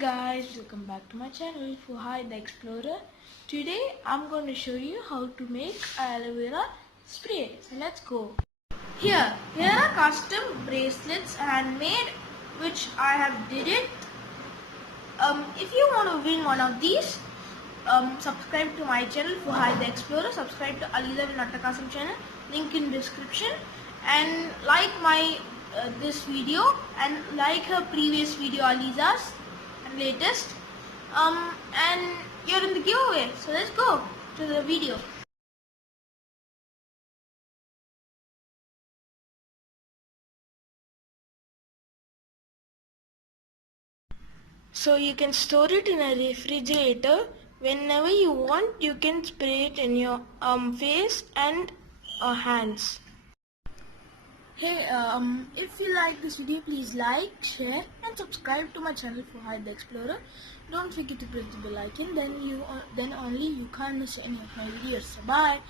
guys, welcome back to my channel for Hi the Explorer. Today I'm going to show you how to make aloe vera spray. So let's go. Here are custom bracelets handmade which I have did it. If you want to win one of these, subscribe to my channel for Hi the Explorer. Subscribe to Aliza Nattakasam channel, link in description, and like my this video and like her previous video Aliza's and latest, and you're in the giveaway. So let's go to the video. So you can store it in a refrigerator. Whenever you want, you can spray it in your face and hands. Hey, if you like this video, please like, share and subscribe to my channel for Hi the Explorer. Don't forget to press the bell icon, then only you can't miss any of my videos. So bye.